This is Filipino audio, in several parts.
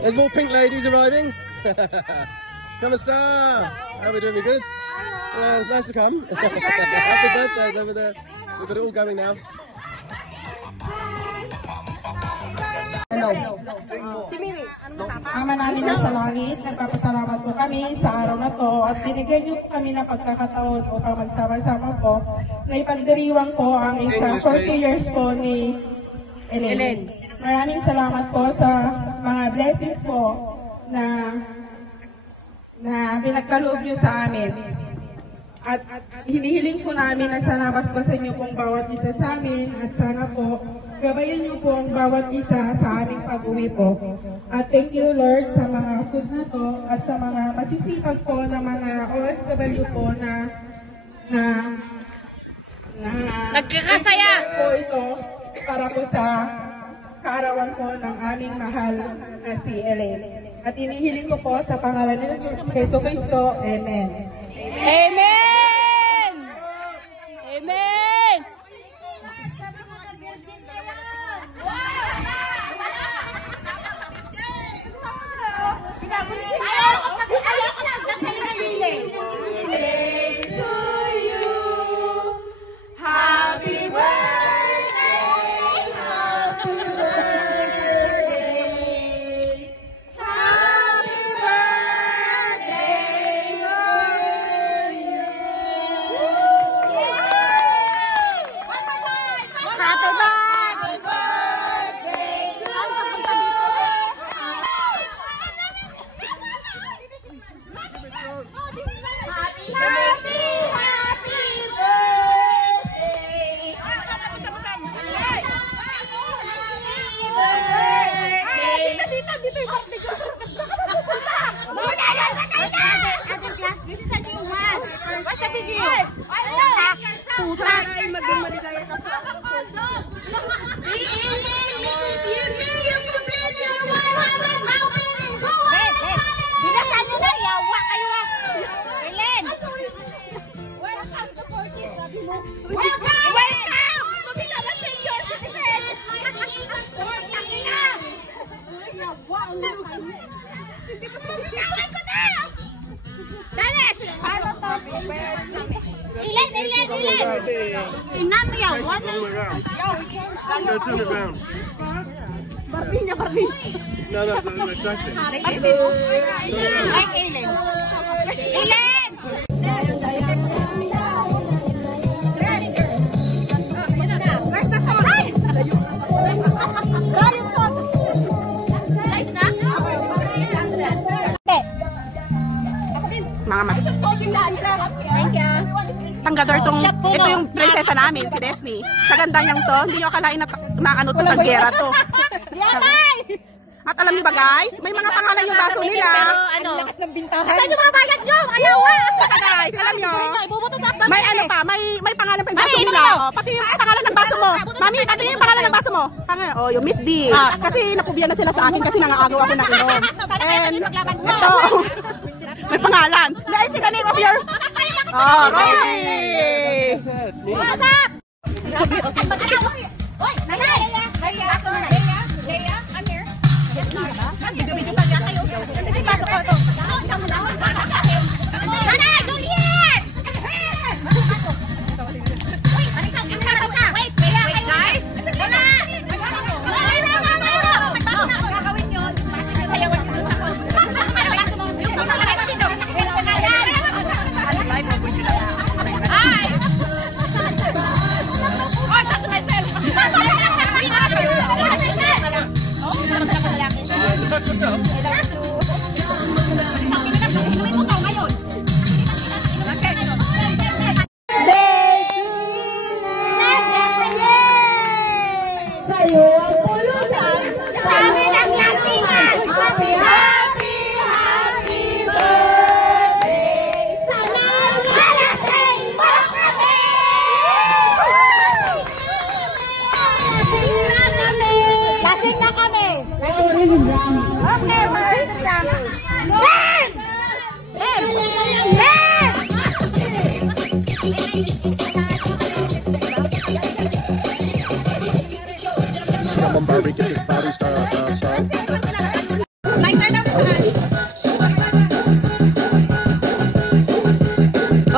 There's more pink ladies arriving. Kamusta? How are we doing? We good? Nice to come. Happy birthday over there. We've got it all going now. Hello. Ama namin na sa langit, nagpapasalamat po kami sa araw na to at binigyan niyo po kami ng pagkakataon upang magsama-sama po na ipagdiriwang po ang isang 40 years po ni Ellen. Maraming salamat po sa mga blessings po na pinagkaloob niyo sa amin. At hinihiling po namin na sana basbasan niyo pong bawat isa sa amin at sana po gabayan niyo po ang bawat isa sa aming pag-uwi po. At thank you Lord sa mga food na to at sa mga masisipag po na mga OFW po na nagkakasaya po ito para po sa kaarawan po ng aming mahal na si Ellen. At inihiling ko po sa pangalan ni Jesu Cristo. Amen. Amen! Amen! Tanggador tong, ito yung prinsesa namin, si Destiny. Sa ganda niyang to, hindi nyo akalain na ano to, tanggera to. At alam niyo ba guys, may mga pangalan yung baso nila. Ano? Lakas ng bintahan. Saan yung mga bayad nyo? Ayawa! Guys, alam nyo, may ano pa, may pangalan pa yung baso nila. Pati yung pangalan ng baso mo. Mami, pati yung pangalan ng baso mo. Oh, yung Miss D. Kasi napubiyan na sila sa akin kasi nangagawa ako ng inom. And ito, may pangalan. Guys, the name of your... Oh, Roy! What's up? Oy, nanay! Leia, I'm here. Video pa yan kayo. Kasi pasok ko ito. Nanay, Juliet! Wait, guys! Wala! Gagawin yun. Sayawan yun sa phone. Hi! Oh, touch myself! Come on, Barbie, get this party started.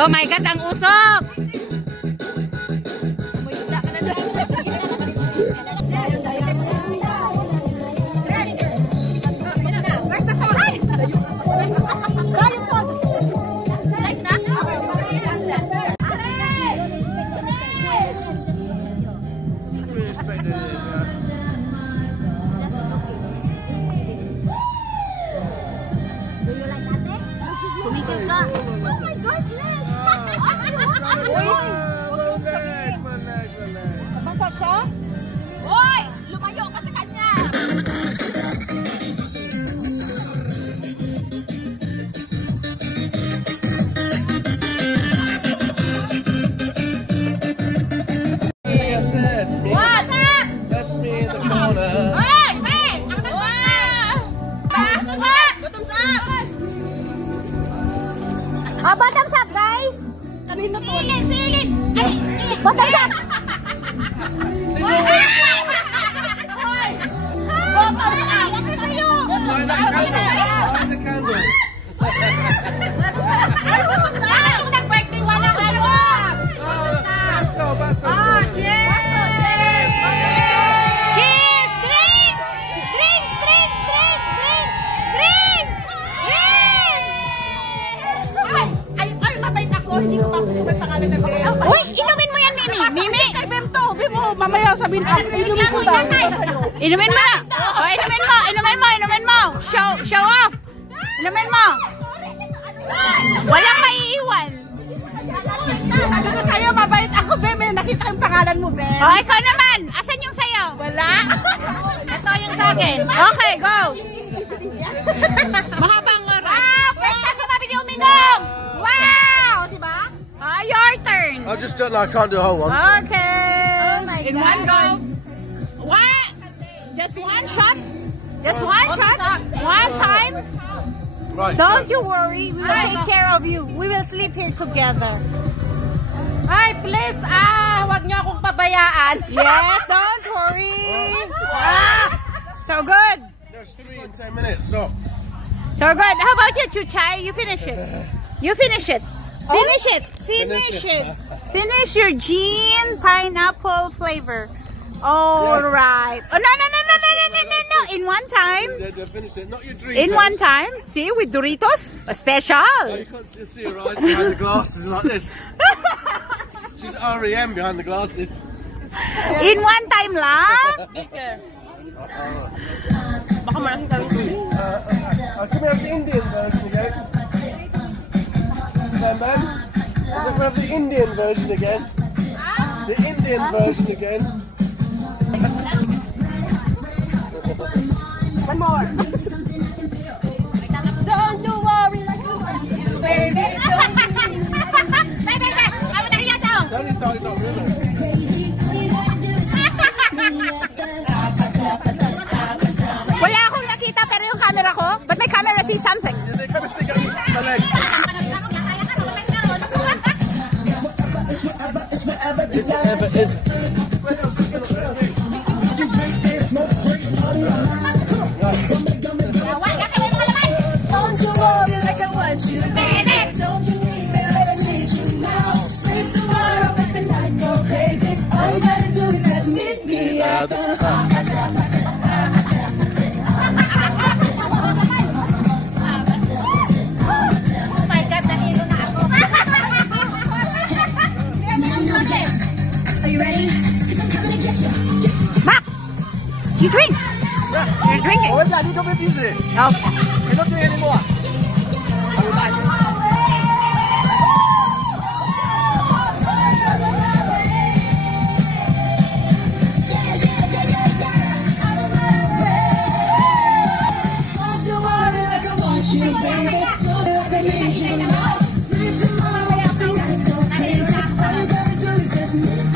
Oh my God, ang usok! Umuisda ka na dyan. Tumigil ka. Oh my gosh, yes! Basa siya? Hoy! Lumayo ka sa kanya! What's up? That's me in the corner. Hoy! Ben! Ang bottoms up! Bottoms up! Oh, bottoms up, guys! Kanino to? Silid! Silid! Ay! Bottoms up! Bottoms up! Kasi kayo! Light that candle. Light the candle. Ay, bottoms up! Ay, nag-birthday walang ano! Basso, basso. Cheers! Cheers! Drink! Drink! Drink! Drink! Drink! Drink! Drink! Ay, mabait ako. Hindi ko pa pangalan ng Bem. Uy! Inumin mo yan, Mimi! Mimi! Kay Bem to. Bem mo, mamaya sabihin ko. Inumin ko daw. Inumin mo na! O, inumin mo! Inumin mo! Inumin mo! Show off! Inumin mo! Walang maiiwan! Sabi ko sa'yo, mabait ako, Bem. Nakita yung pangalan mo, Bem. O, ikaw naman! Asan yung sayo? Wala? Ito yung sa akin. Okay, go! Mahabang oras. Ah! First time ko mabili uminom! Wow! Diba? Your turn! I've just done. I can't do a whole one. Okay. In one go. What? Just one shot? Just one shot? One time? Right. Don't you worry. We will take care of you. We will sleep here together. Ay, please, wag niyo akong pabayaan. Yes, don't worry. So good. There's 3 in 10 minutes. Stop. So good. How about you, Chuchay? You finish it. You finish it. Finish it. Finish it. Finish your gin pineapple flavor. All right. Oh, no. In one time. Finish it. Not your dream. In one time. See, with Doritos. A special. Oh, you can't still see her eyes behind the glasses like this. She's REM behind the glasses. In one time lang. Baka malaking gawin ko. Can we have the Indian version again? Man. Can we have the Indian version again? The Indian version again. One more. Don't you worry. Baby. Don't you start, it's not really. Wala akong nakita pero yung camera ko. But my camera sees something. They come and stick up my leg. Is it ever is? Don't you worry like I want you, baby. Don't you need me like I need you now. Sleep tomorrow, but tonight go crazy. All you gotta do is just meet me at the Are you ready? 'Cause I'm coming to get you. Mac, you drink. You're drinking. Oh, I need to be busy. Okay. You're not doing anymore. Don't you worry like I want you, baby. Don't like I need you now. Sleep tomorrow, tonight go crazy. All you gotta do is just meet me.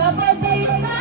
Kapag di na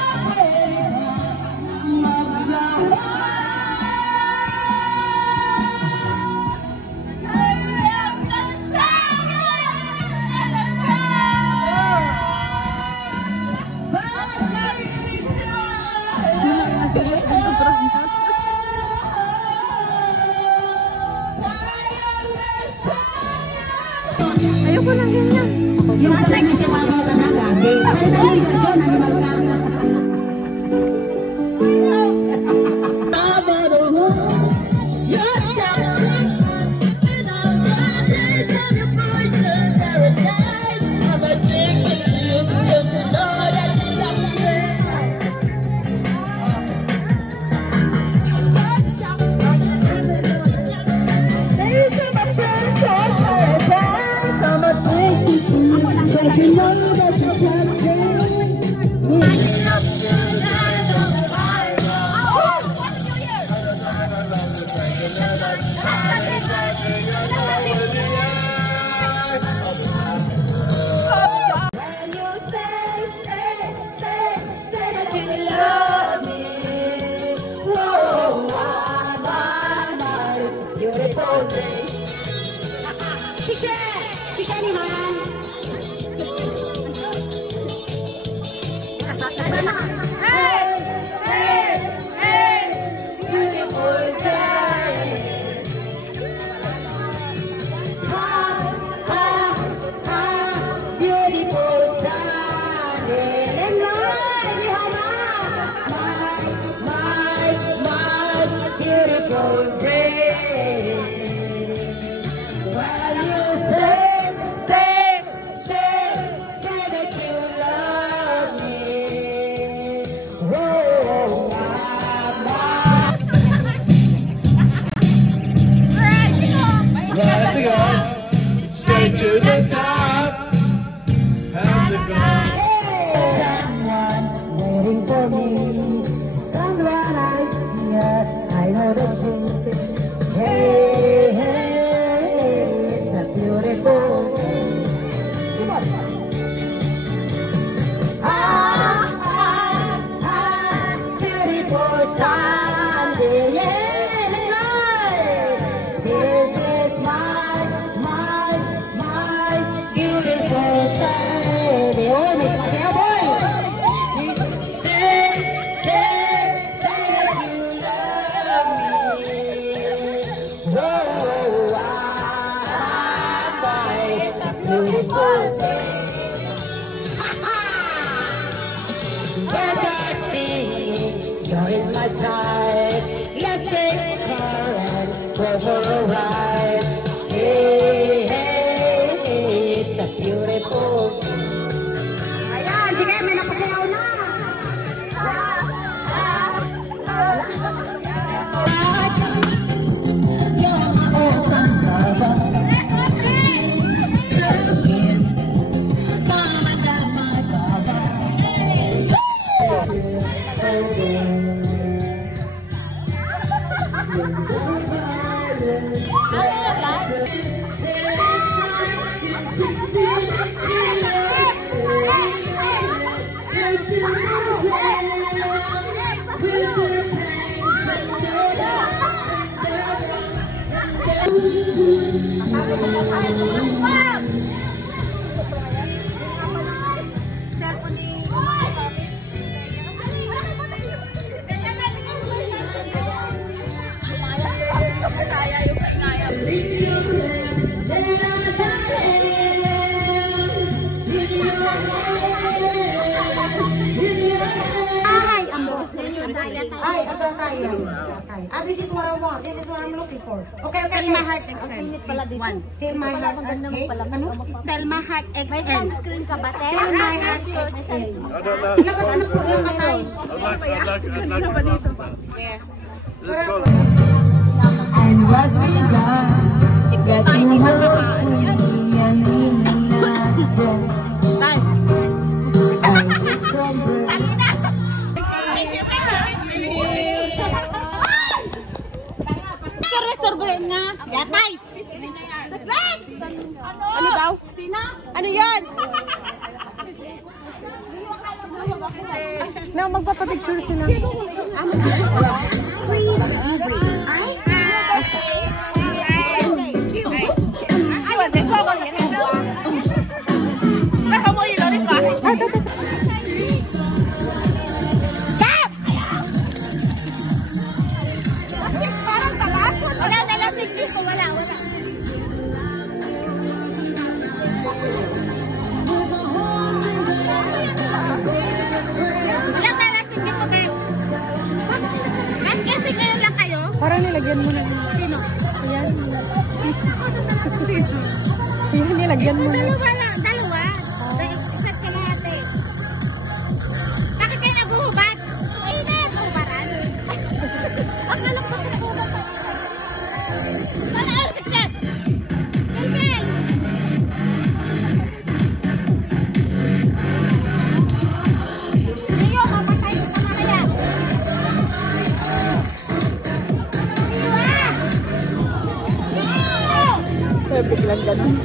Straight to the top. Have the gun. Someone waiting for me. Someone I hear. I know the truth. Hey, hey, it's a beautiful day. Beautiful Sunday. Yeah, this is my beautiful Sunday. Oh, Miss Mateo boy. Say that you love me. Oh, it's a beautiful day. Yes, I see you're in my side. Let's take a car and go for a ride. Hey, hey, it's a beautiful day. Ayan, sige, may napasayaw na. Ay, Agakaya. This is what I want. This is what I'm looking for. Okay, okay. Tell my heart XL. One. Tell my heart. Okay. Ano? Tell my heart XL. May sunscreen ka ba, te? Tell my heart. Okay. I'd like let's go. And what we got, got to hold me and lean natin. And it's from Restorbohin nga. Yatay. Saglit! Ano daw? Ano yan? Na magpapapicture sila. Wala. nilagyan mo na. Sino? Ayan. Sino nilagyan mo na? Dalawa. Isa't kalahati. Bakit kayo naguhubad? Eh, naguhubaran. Ang alam ko sa hubat. Wala, sikit. Kailan? Leo, mamatay ko sa mamaya. Sir, biglang ganun.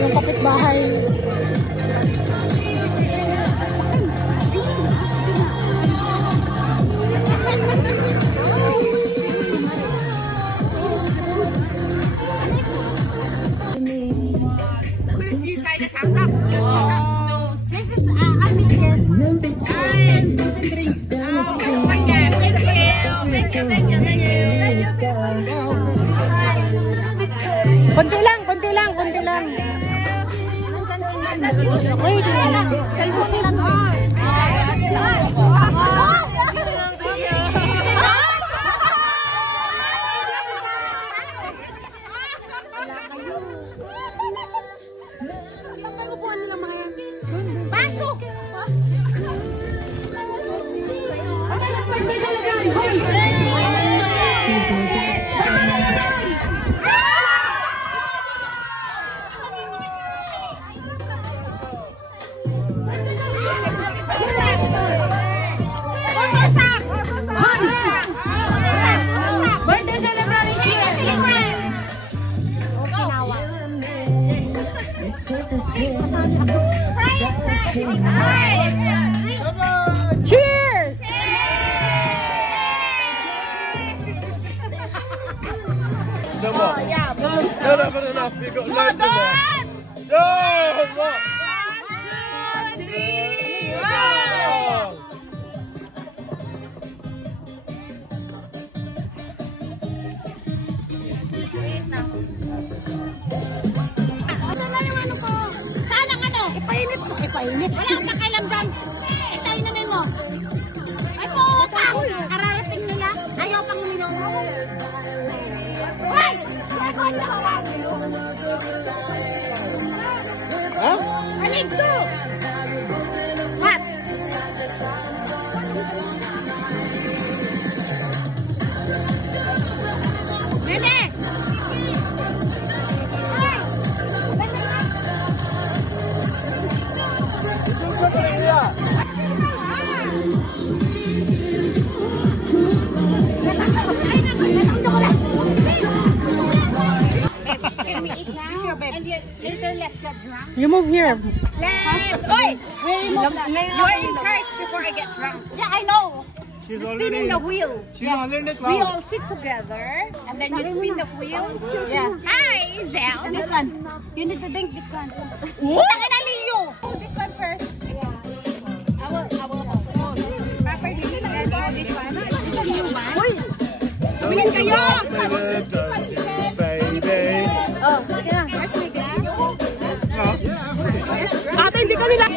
Yung kapitbahay. Konti lang, konti lang, konti lang. Wait, kalbuti lang. Pasok! Cheers! No more. No, not good enough. You've got loads in there. No, what? Saan ang ano? Ipainit mo. Ipainit. Wala akong pakialam dyan. Ito, inumin mo. Ay, puta! Kararating nila. Ayaw pang uminom. Hoy! Huh? Alig to! What? Bebe! Can we eat now? And later let's get drunk. You move here. Let's! Oi! You're in charge before I get drunk. Yeah, I know. She's Spinning the wheel. She's already We all sit together and then you spin the wheel. Yeah. Hi, Zell. This one. You need to drink this one. Tangina, Leo! This one first. Yeah. I will hold. Properly. And all this one. This is a new one. Bilis kayo! Baby. Oh, sige na. Where's my glass? Ate, hindi kami lang.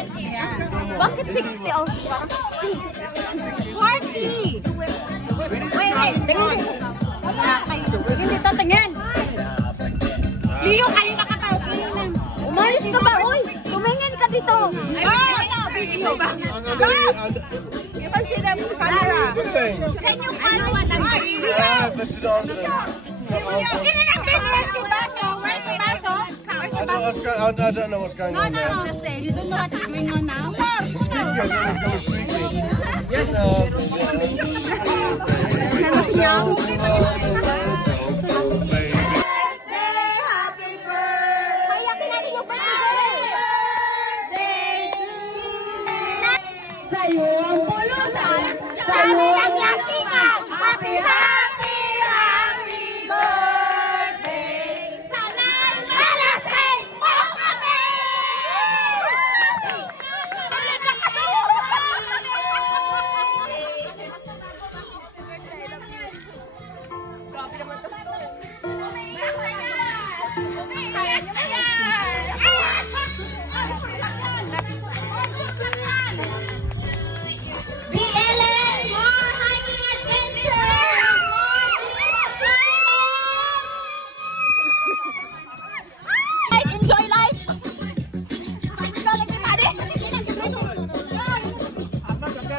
Bakit 60 oh? 40! Wait. Tingnan. Hindi to, tingnan. Leo, kayo nakatawag. Umalis ka ba? Uy, tumingin ka dito. Video ba? Ipansin mo sa camera. Can you follow what I'm doing? Yeah, let's do it. Sino lang where's your baso? Where's your baso? I don't know what's going on there. You don't know what's going on now? Sa'yo ang pulutan, sa'yo ang lasingan. Happy, happy, happy birthday. Sana lalasing mo kami. Grabe naman to. BLN, more hiking adventure!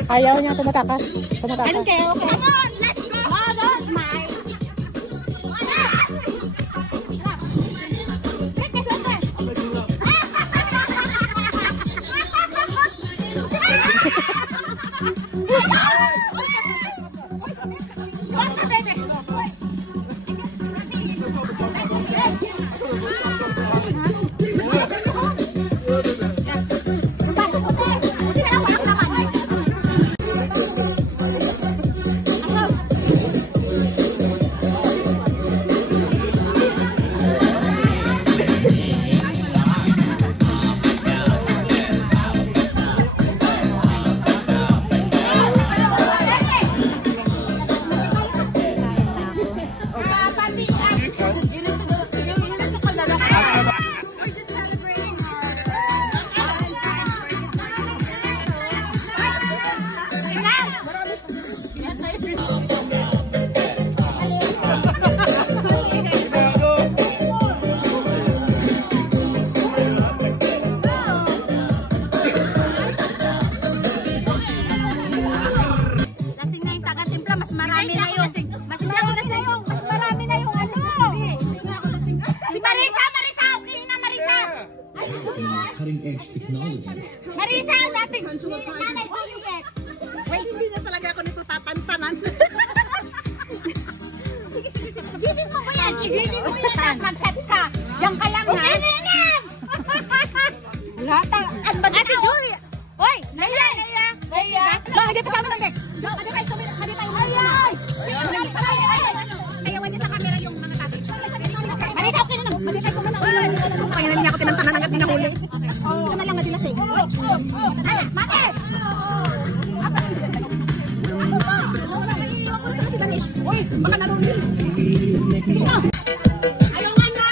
Ayaw niya tumatakas. Tumatakas. Okay, okay. Come on, let's go. Hold on, Mike. Cutting-edge technologies. Marisa, dating nanay ko you get. Wait, hindi na talaga ako nito tatantanan. Gilin mo yan, gilin mo yan. Mag-set ka. Diyan ka lang, ha? Okay na yan! Ate Julia! Oy! Naya! Bakit pa kami nag-deck? Bakit kayo ay! Kayawan niya sa camera yung mga tatay. Marisa, okay na naman. Bakit kayo kumanan? Panginan niya ako tinantanan hanggat di nahuli. Sama lang madilasing. Ay, mate! Uy, baka narunod. Ayaw nga na!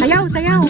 Sayaw, sayaw.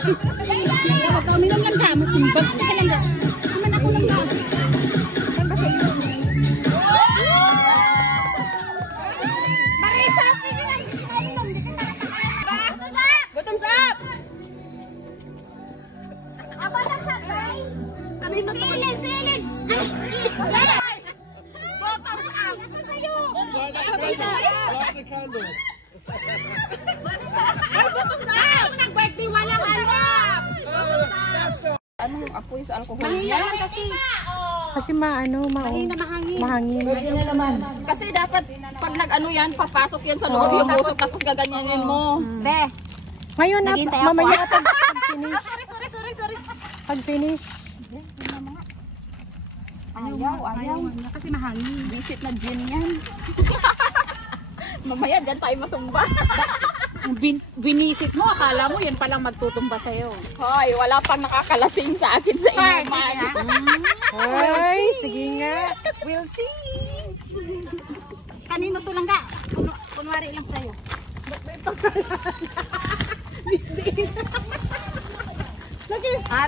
Huwag ka uminom lang ka. Masimbag ka lang ka. Naman ako lang ka. Saan ba sa'yo? Marisa! Bottoms up! Bottoms up, guys! Silid! Bottoms up! Saan sa'yo? Light the candle. Ay, bottoms up! Nag-birthday, walang alap! Anong apoy sa alcohol? Mahina lang kasi. Kasi mahangin. Mahina naman. Kasi dapat pag nag-ano yan, papasok yan sa loob yung usok tapos gaganyanin mo. Be, Ngayon na, Naghintay ako. mamaya pag-finish. Sorry. Pag-finish. Ayaw. Kasi mahangin. Visit na gin yan. Mamaya dyan tayo matumba. Binisit mo, akala mo yan palang magtutumba sa'yo. Hoy, wala pang nakakalasing sa akin sa inuman. Ay, sige nga. We'll see. Kanino to lang ka? Kunwari lang sa'yo.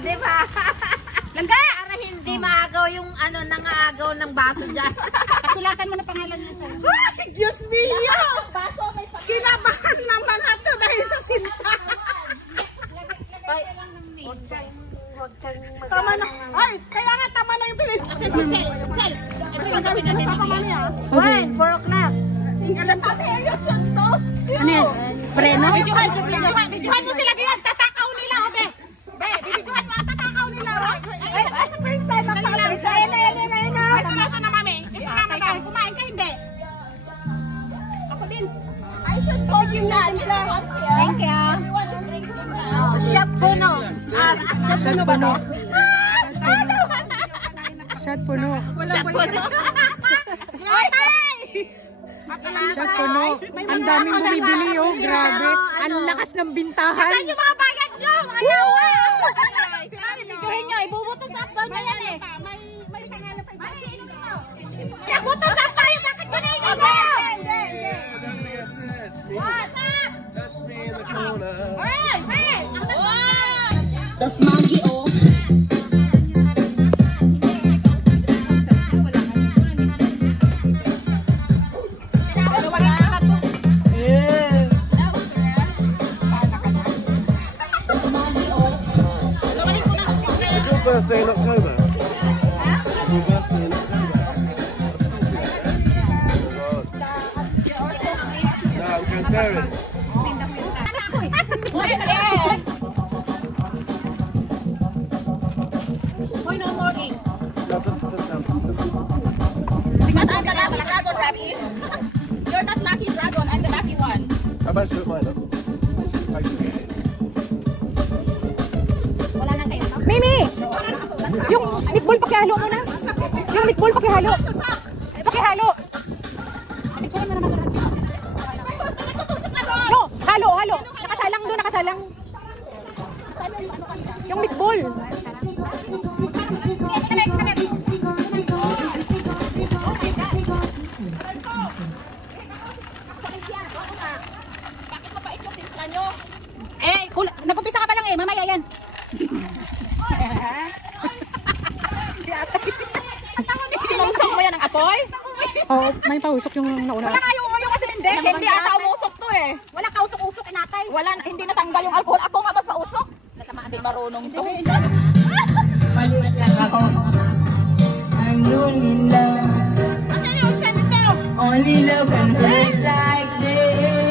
Diba? Langga! Para hindi maagaw yung nangaagaw ng baso dyan. Kasulatan mo na pangalan niya sa'yo. Ay, Diyos niyo! Kinabahan naman ito dahil sa sinta. Tama na. Ay, kaya nga tama na yung pilin. Sel, ito yung gawin natin. 4 o'clock. Ano yan? Preno? Videohan mo sila ganyan. Tatakaw nila, obe. Videohan mo, tatakaw nila. Ay, sa first time ang first time. Ayun na. Ito na, mami. Ito na, madam. Kumain ka, hindi. Ako din. I should call you lunch. Thank you. Shot puno. Shot puno. Shot puno. Shot puno. Shot puno. Ang daming bumibili, oh. Grabe. Ang lakas ng bintahan. Saan yung mga bayad nyo? Mga yawa! Videohin nyo, ibubutos up down na yan eh. May pangalan pa. Ibubutos up tayo, bakit ba na yung What's up? That's me in the corner. Das magi, oh. Birthday in October. Your birthday in October. No, I'm Cancerian. Hoy, no more ink. Dragon, Rabi. You're not lucky dragon, I'm the lucky one. How much does mine up? Mimi! Yung meatball, pakihalo mo na. Yung meatball, pakihalo. Pakihalo. No, halo. Nakasalang doon, nakasalang. Yung meatball. Nag-umpisa ka pa lang eh, mamaya yan. Sinusok mo yan ang apoy? Oo, may pausok yung nauna. Wala nga yung kasi hindi ata umusok to eh. Wala kausok-usok inatay. Wala, hindi natanggal yung alcohol. Ako nga magpausok. Hindi marunong to. I'm lonely love. Asan yung sentero? Only love can hurt like this.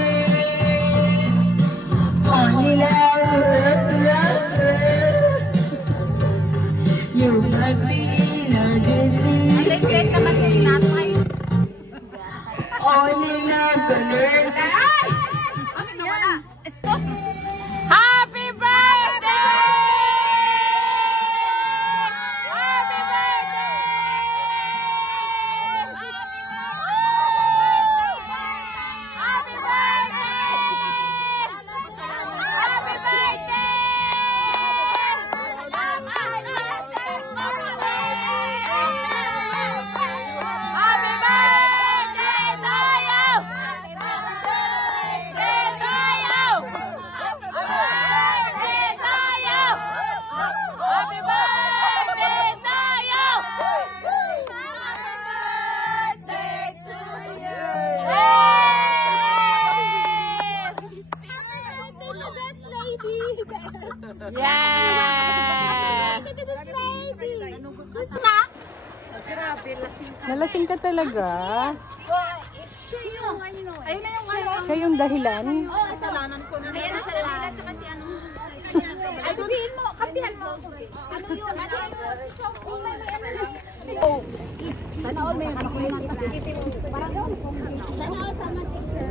Only love hurt. You must be in a disease. Only love can hurt. Happy birthday! Yeah! Nalasing ka talaga. Siya yung dahilan. Kasalanan ko na. Ayan ang salanan. Tsaka si ano. Ay, sabihin mo. Kampihan mo. Ano yun? Ano yun? Sana all may parang sana all sama teacher.